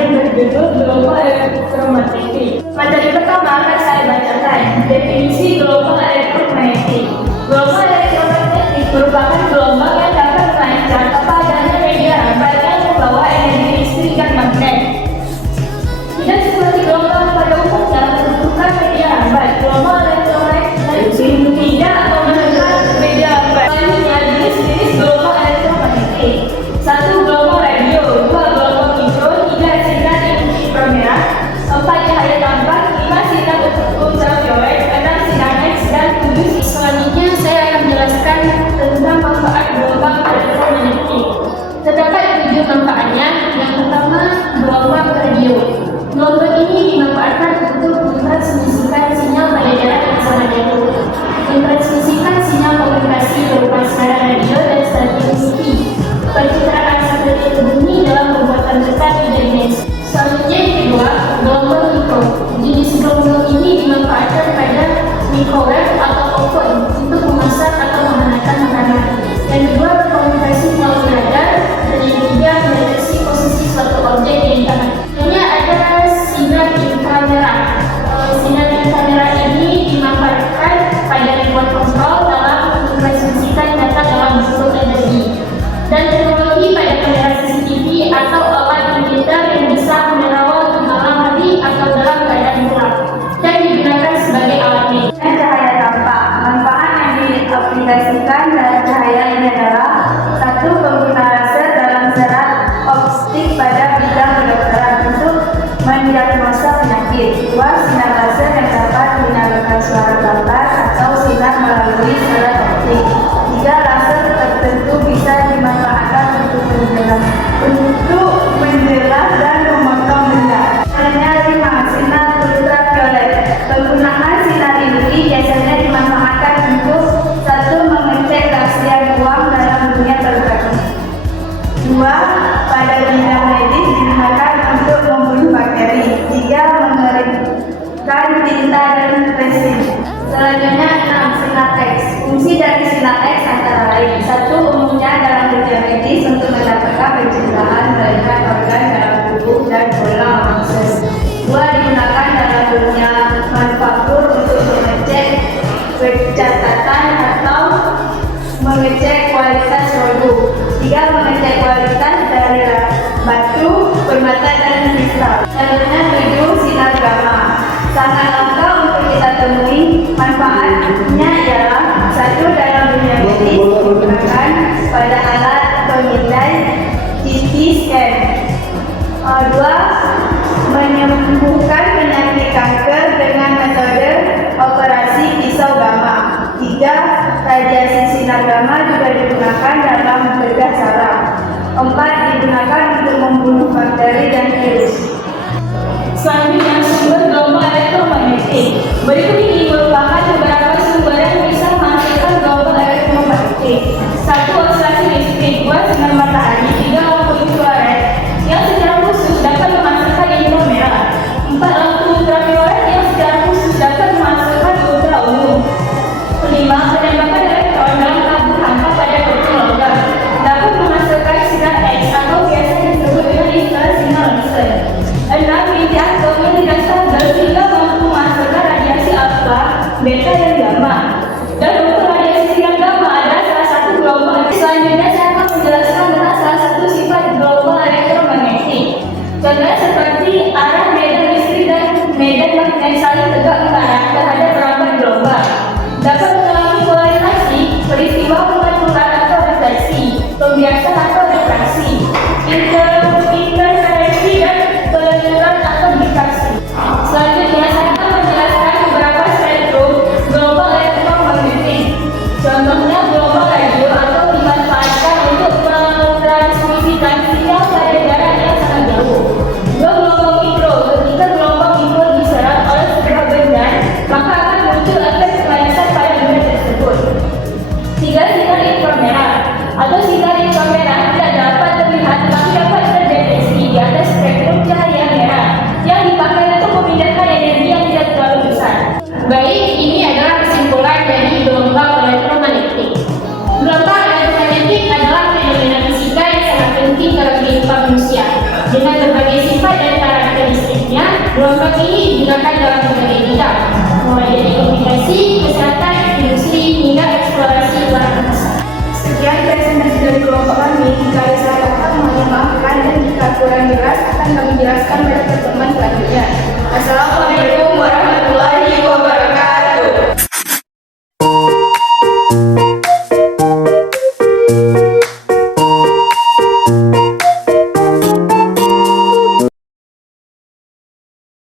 yang berjudul Global Electromagnetic. Materi pertama akan saya bacakan. Definisi Global Electromagnetic. Global Electromagnetic merupakan gelombang yang dapat melancar kepadanya media rampai yang membawa energi listrik dan magnet. Tidak seperti gelombang pada umumnya membutuhkan media rampai. Global Electromagnetic tidak menggunakan media rampai. Selanjutnya, jenis-jenis Global Electromagnetic. 1. Gelombang radio. 2. Gelombang mikro. 3. Sinar inframerah. 4. Cahaya tampak. 5. Sinar ultraviolet. 6. Sinar X. Dan 7. Selanjutnya saya akan menjelaskan tentang manfaat gelombang elektromagnetik. Terdapat 7 manfaatnya. Yang pertama, gelombang radio. Gelombang ini dimanfaatkan untuk mentransmisikan sinyal pada jarak yang sangat jauh, mentransmisikan sinyal komunikasi berupa siaran radio dan stasiun TV, pencitraan satelit bumi dalam pembuatan peta tiga dimensi. Selanjutnya yang kedua, gelombang mikro. Jenis gelombang ini dimanfaatkan pada microwave atau oven untuk memasak atau menghangatkan makanan. Yang kedua, berkomunikasi melalui radar. Dan yang ketiga, mendeteksi posisi suatu objek yang diangkat. Selanjutnya ada sinar inframerah. Sinar inframerah ini dimanfaatkan pada remote control dalam mentransmisikan data dalam bentuk energi. Dan teknologi pada kamera CCTV atau alat militer yang bisa menerawang di malam hari atau dalam keadaan gelap dan digunakan sebagai alat medis. Cahaya tampak. Manfaat yang diaplikasikan dari cahaya ini adalah: 1. Pengguna laser dalam serat optik pada bidang kedokteran untuk mendiagnosa penyakit. 2. Sinar laser yang dapat menyalakan suara gambar atau sinar melalui serat optik. 3. Laser tertentu bisa dimanfaatkan untuk menjelas dan memotong benda. Selanjutnya 5. Sinar ultraviolet. Penggunaan sinar ini biasanya dimanfaatkan untuk: 1. Mengecek rahasia ruang dalam dunia terbaru. 2. Pada bidang medis digunakan untuk membunuh bakteri. 3. Mengeringkan tinta dan resin. Selanjutnya 6. Sinar X. Fungsi dari sinar X antara lain: 1. Umumnya dalam dunia medis untuk mendapatkan pencerahan melihat organ dalam tubuh dan bola manusia. 2. Digunakan dalam dunia manufaktur untuk mengecek pencatatan atau mengecek kualitas produk. 3. Mengecek kualitas dari batu, permata, dan kristal. Selanjutnya 7. Sinar gamma. Sangat langka untuk kita temui. Manfaatnya ialah: 1. Dalam dunia medis digunakan pada alat pemindai CT scan. 2. Menyembuhkan penyakit kanker dengan metode operasi pisau gamma. 3. Radiasi sinar gamma juga digunakan dalam bedah saraf. 4. Digunakan untuk membunuh bakteri dan virus. Selanjutnya, sumber gelombang elektromagnetik. Berikut ini merupakan beberapa sumber yang bisa menghasilkan gelombang elektromagnetik. 1. Oscilasi listrik. 2. Sinar matahari. 3. Lampu infrared yang secara khusus dapat menghasilkan inframerah. 4. Lampu ultraviolet yang secara khusus dapat menghasilkan ultraungu. 5. Penembakan elektron dalam tabung hampa pada kotak logam dapat menghasilkan sinar X atau biasa disebut dengan istilah sinar laser. 6. Inti atom yang tidak stabil sehingga mampu menghasilkan radiasi alfa, beta, dan gamma. Dan untuk radiasi sinar gamma adalah salah satu gelombang. Selanjutnya saya akan menjelaskan tentang salah satu sifat gelombang elektromagnetik. Contohnya seperti arah medan listrik dan medan magnet saling tegak mengarah terhadap perangkat gelombang. Dapat mengalami polarisasi, peristiwa pembentukan atau refleksi, pembiasan atau refraksi, interferensi, dan pelenturan atau difraksi. Selanjutnya saya akan menjelaskan beberapa spektrum gelombang elektromagnetik. Contohnya gelombang radio atau dimanfaatkan untuk mentransmisikan sinyal pada jarak yang sangat jauh. 2. Gelombang mikro Gelombang ini digunakan dalam berbagai bidang, mulai dari komunikasi, kesehatan, industri, hingga eksplorasi luar angkasa. Sekian presentasi dari kelompok kami. Jika ada salah kata, mohon dimaafkan, dan jika kurang jelas akan kami jelaskan pada pertemuan selanjutnya. Wassalamualaikum warahmatullahi wabarakatuh.